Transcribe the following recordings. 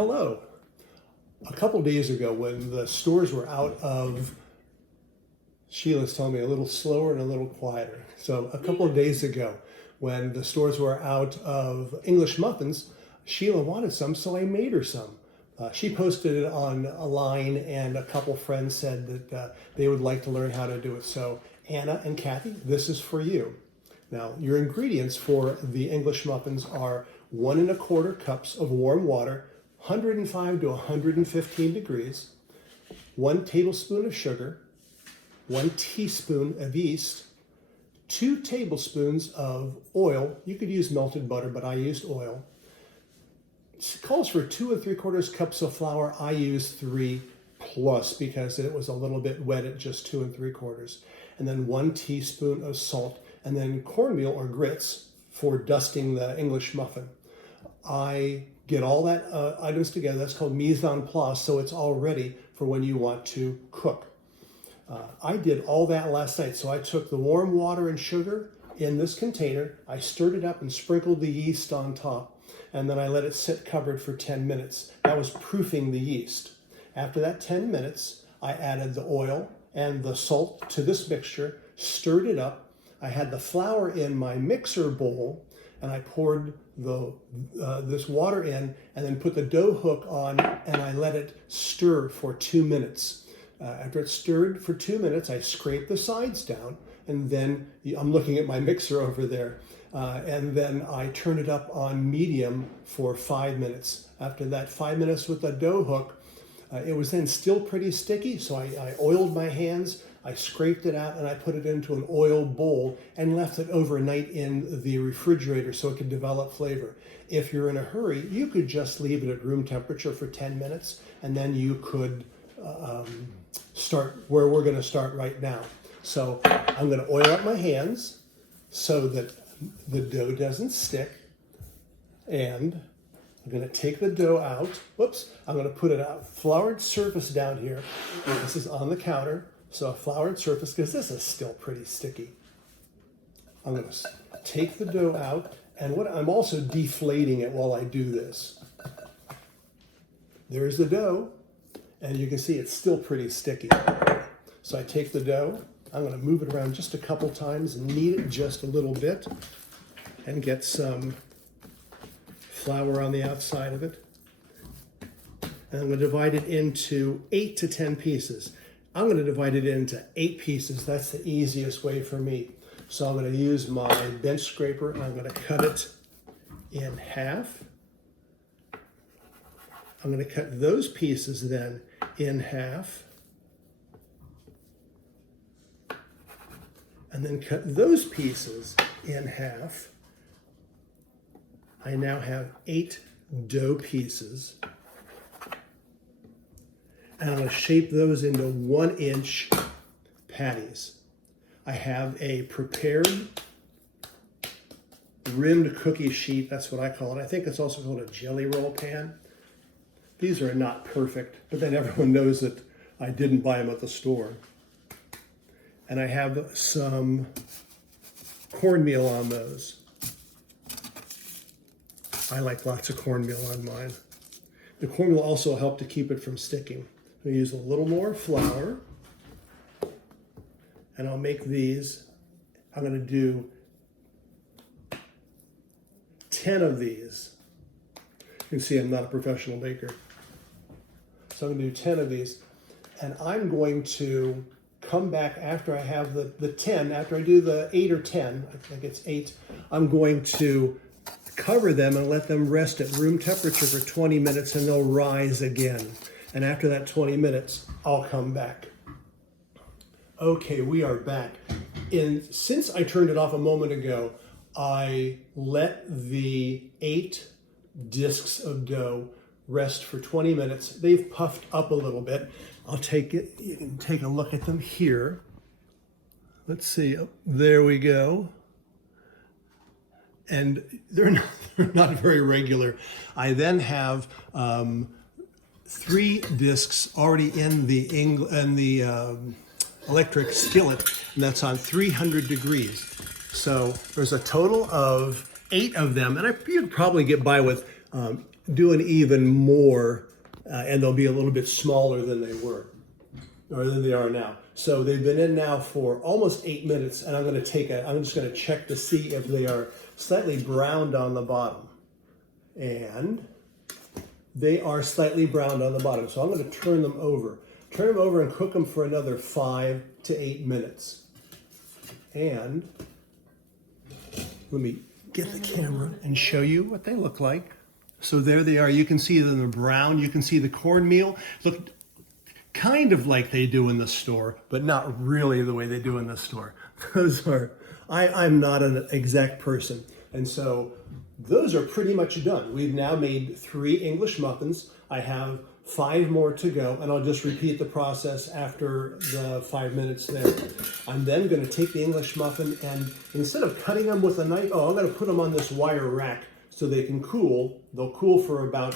Hello. A couple days ago when the stores were out of, Sheila's telling me a little slower and a little quieter. So a couple of days ago when the stores were out of English muffins, Sheila wanted some, so I made her some. She posted it on a line and a couple friends said that they would like to learn how to do it. So Anna and Kathy, this is for you. Now your ingredients for the English muffins are 1 1/4 cups of warm water, 105 to 115 degrees, 1 tablespoon of sugar, 1 teaspoon of yeast, 2 tablespoons of oil. You could use melted butter, but I used oil. It calls for 2 3/4 cups of flour. I used 3 plus because it was a little bit wet at just 2 3/4. And then 1 teaspoon of salt, and then cornmeal or grits for dusting the English muffin. I get all that items together. That's called mise en place, so it's all ready for when you want to cook. I did all that last night. So I took the warm water and sugar in this container. I stirred it up and sprinkled the yeast on top. And then I let it sit covered for 10 minutes. That was proofing the yeast. After that 10 minutes, I added the oil and the salt to this mixture, stirred it up. I had the flour in my mixer bowl, and I poured this water in and then put the dough hook on, and I let it stir for 2 minutes. After it stirred for 2 minutes, I scraped the sides down, and then I'm looking at my mixer over there, and then I turned it up on medium for 5 minutes. After that 5 minutes with the dough hook, it was then still pretty sticky, so I oiled my hands, I scraped it out, and I put it into an oil bowl and left it overnight in the refrigerator so it could develop flavor. If you're in a hurry, you could just leave it at room temperature for 10 minutes, and then you could start where we're going to start right now. So I'm going to oil up my hands so that the dough doesn't stick, and I'm going to take the dough out. Whoops, I'm going to put a floured surface down here. This is on the counter, so a floured surface, because this is still pretty sticky. I'm going to take the dough out, and I'm also deflating it while I do this. There's the dough, and you can see it's still pretty sticky. So I take the dough, I'm going to move it around just a couple times and knead it just a little bit and get some flour on the outside of it. And I'm going to divide it into 8 to 10 pieces. I'm going to divide it into 8 pieces. That's the easiest way for me. So I'm going to use my bench scraper and I'm going to cut it in half. I'm going to cut those pieces then in half. And then cut those pieces in half. I now have 8 dough pieces. And I'm going to shape those into 1-inch patties. I have a prepared rimmed cookie sheet. That's what I call it. I think it's also called a jelly roll pan. These are not perfect, but then everyone knows that I didn't buy them at the store. And I have some cornmeal on those. I like lots of cornmeal on mine. The cornmeal also help to keep it from sticking. I use a little more flour, and I'll make these. I'm going to do 10 of these. You can see I'm not a professional baker. So I'm going to do 10 of these, and I'm going to come back after I have the 10, after I do the 8 or 10, I think it's 8, I'm going to cover them and let them rest at room temperature for 20 minutes and they'll rise again. And after that 20 minutes, I'll come back. Okay, we are back. Since I turned it off a moment ago, I let the 8 discs of dough rest for 20 minutes. They've puffed up a little bit. I'll take it, you can take a look at them here. Let's see, there we go. And they're not very regular. I then have 3 discs already in the electric skillet, and that's on 300 degrees. So there's a total of 8 of them, and you could probably get by with doing even more, and they'll be a little bit smaller than they were, or than they are now. So they've been in now for almost 8 minutes, and I'm just going to check to see if they are slightly browned on the bottom. And they are slightly browned on the bottom. So I'm going to turn them over. Turn them over and cook them for another 5 to 8 minutes. And let me get the camera and show you what they look like. So there they are. You can see them, they're brown. You can see the cornmeal. Look kind of like they do in the store, but not really the way they do in the store. Those are, I'm not an exact person. And so those are pretty much done. We've now made 3 English muffins. I have 5 more to go, and I'll just repeat the process after the 5 minutes there. I'm then going to take the English muffin, and instead of cutting them with a knife, I'm going to put them on this wire rack so they can cool. They'll cool for about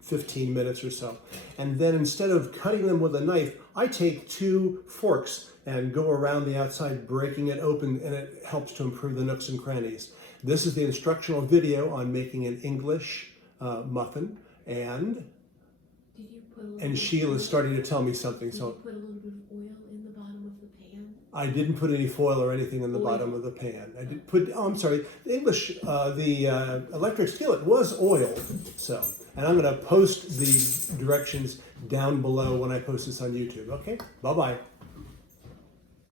15 minutes or so. And then instead of cutting them with a knife, I take 2 forks and go around the outside, breaking it open, and it helps to improve the nooks and crannies. This is the instructional video on making an English muffin, and Sheila's starting to tell me something. Did you put a little bit of oil in the bottom of the pan? I didn't put any foil or anything in the bottom of the pan. I did put, I'm sorry, the electric skillet was oiled. So, and I'm going to post the directions down below when I post this on YouTube. Okay, bye-bye.